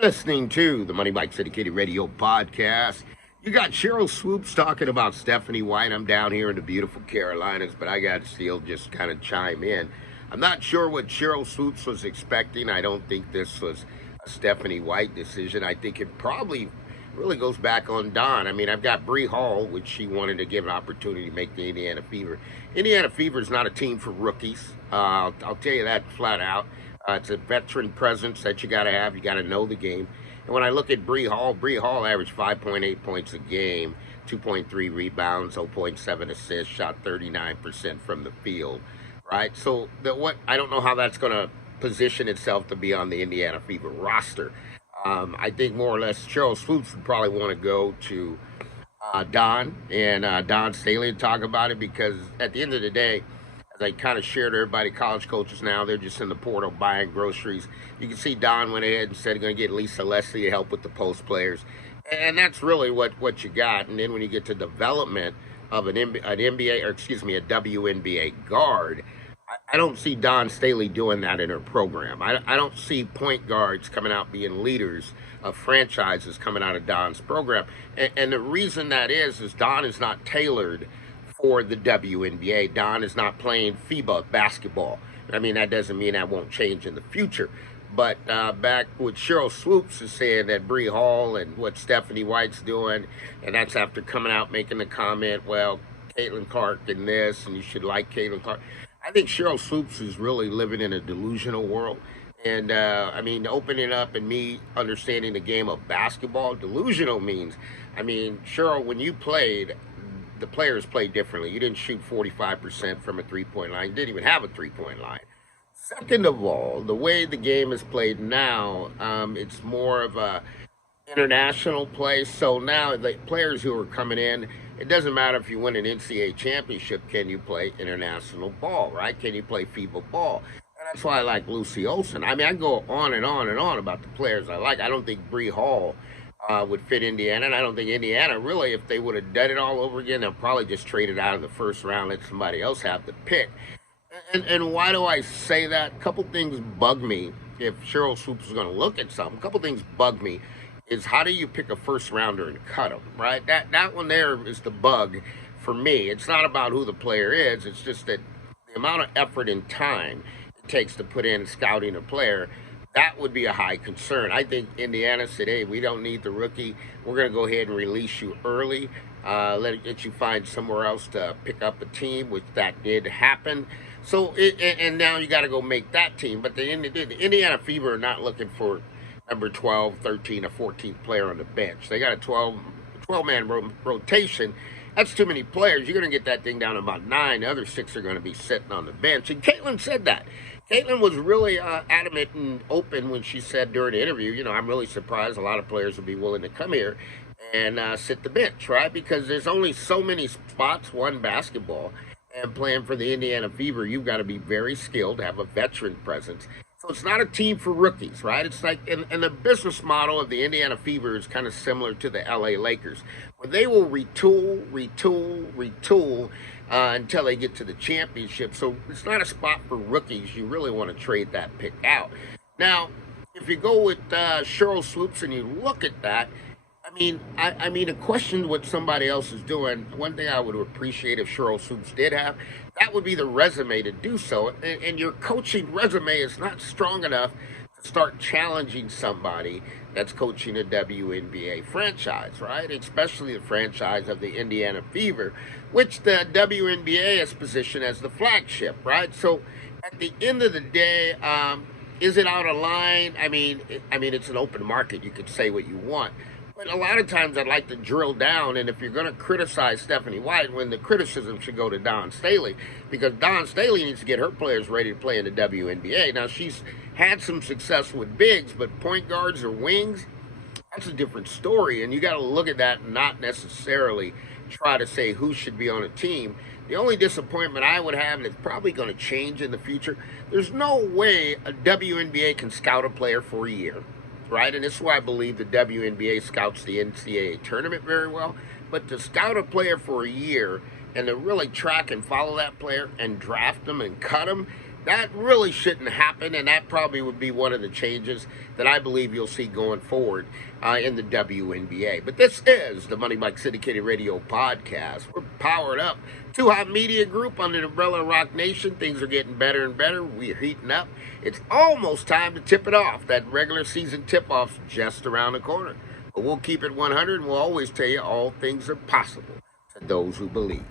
Listening to the Money Mike Syndicated Radio podcast. You got Sheryl Swoopes talking about Stephanie White. I'm down here in the beautiful Carolinas, but I got to still just kind of chime in. I'm not sure what Sheryl Swoopes was expecting. I don't think this was a Stephanie White decision. I think it probably really goes back on Don. I mean, I've got Bree Hall, which she wanted to give an opportunity to make the Indiana Fever. Indiana Fever is not a team for rookies. I'll tell you that flat out. It's a veteran presence that you got to have. You got to know the game. And when I look at Bree Hall averaged 5.8 points a game, 2.3 rebounds, 0.7 assists, shot 39% from the field, right? So I don't know how that's going to position itself to be on the Indiana Fever roster. I think more or less Sheryl Swoopes would probably want to go to Don and Don Staley and talk about it, because at the end of the day, I kind of shared everybody, college coaches now, they're just in the portal buying groceries. You can see Don went ahead and said he's going to get Lisa Leslie to help with the post players. And that's really what you got. And then when you get to development of an NBA, or excuse me, a WNBA guard, I don't see Don Staley doing that in her program. I don't see point guards coming out being leaders of franchises coming out of Don's program. And the reason that is Don is not tailored for the WNBA. Don is not playing FIBA basketball. I mean, that doesn't mean that won't change in the future. But back with Sheryl Swoopes is saying that Bree Hall and what Stephanie White's doing, and that's after coming out making the comment, well, Caitlin Clark and this, and you should like Caitlin Clark. I think Sheryl Swoopes is really living in a delusional world. And, I mean, opening up and me understanding the game of basketball, delusional means, I mean, Sheryl, when you played, the players played differently. You didn't shoot 45% from a three-point line. You didn't even have a three-point line. Second of all, the way the game is played now, it's more of a international play. So now the players who are coming in, it doesn't matter if you win an NCAA championship, can you play international ball, right? Can you play FIBA ball? And that's why I like Lucy Olson. I mean, I go on and on and on about the players I like. I don't think Bree Hall would fit Indiana, and I don't think Indiana really, if they would have done it all over again, they'll probably just trade it out in the first round, let somebody else have the pick. And why do I say that? A couple things bug me. If Sheryl Swoopes is going to look at something, a couple things bug me is, how do you pick a first rounder and cut them, right? That one there is the bug for me. It's not about who the player is. It's just that the amount of effort and time it takes to put in scouting a player, that would be a high concern. I think Indiana said, hey, we don't need the rookie. We're going to go ahead and release you early. Let you find somewhere else to pick up a team, which that did happen. So, and now you got to go make that team. But the Indiana Fever are not looking for number 12, 13, or 14th player on the bench. They got a 12-man rotation. That's too many players. You're going to get that thing down to about 9. The other 6 are going to be sitting on the bench. And Caitlin said that. Caitlin was really adamant and open when she said during the interview, you know, I'm really surprised a lot of players will be willing to come here and sit the bench, right? Because there's only so many spots, one basketball, and playing for the Indiana Fever, you've got to be very skilled, have a veteran presence. So it's not a team for rookies, right? It's like, and the business model of the Indiana Fever is kind of similar to the LA Lakers, where they will retool until they get to the championship. So it's not a spot for rookies. You really want to trade that pick out. Now, if you go with Sheryl Swoopes and you look at that, I mean, to question what somebody else is doing, one thing I would appreciate if Sheryl Swoopes did have, that would be the resume to do so. And your coaching resume is not strong enough to start challenging somebody that's coaching a WNBA franchise, right? Especially the franchise of the Indiana Fever, which the WNBA is positioned as the flagship, right? So at the end of the day, is it out of line? I mean, it's an open market. You could say what you want. But a lot of times I'd like to drill down, and if you're going to criticize Stephanie White, when the criticism should go to Don Staley, because Don Staley needs to get her players ready to play in the WNBA. Now, she's had some success with bigs, but point guards or wings, that's a different story, and you got to look at that and not necessarily try to say who should be on a team. The only disappointment I would have, and it's probably going to change in the future, there's no way a WNBA can scout a player for a year. Right, and this is why I believe the WNBA scouts the NCAA tournament very well. But to scout a player for a year and to really track and follow that player and draft them and cut them, That really shouldn't happen, and that probably would be one of the changes that I believe you'll see going forward in the WNBA. But this is the Money Mike Syndicated Radio podcast. We're powered up. Too Hot Media Group under the umbrella of Rock Nation. Things are getting better and better. We're heating up. It's almost time to tip it off. That regular season tip-off's just around the corner. But we'll keep it 100, and we'll always tell you all things are possible to those who believe.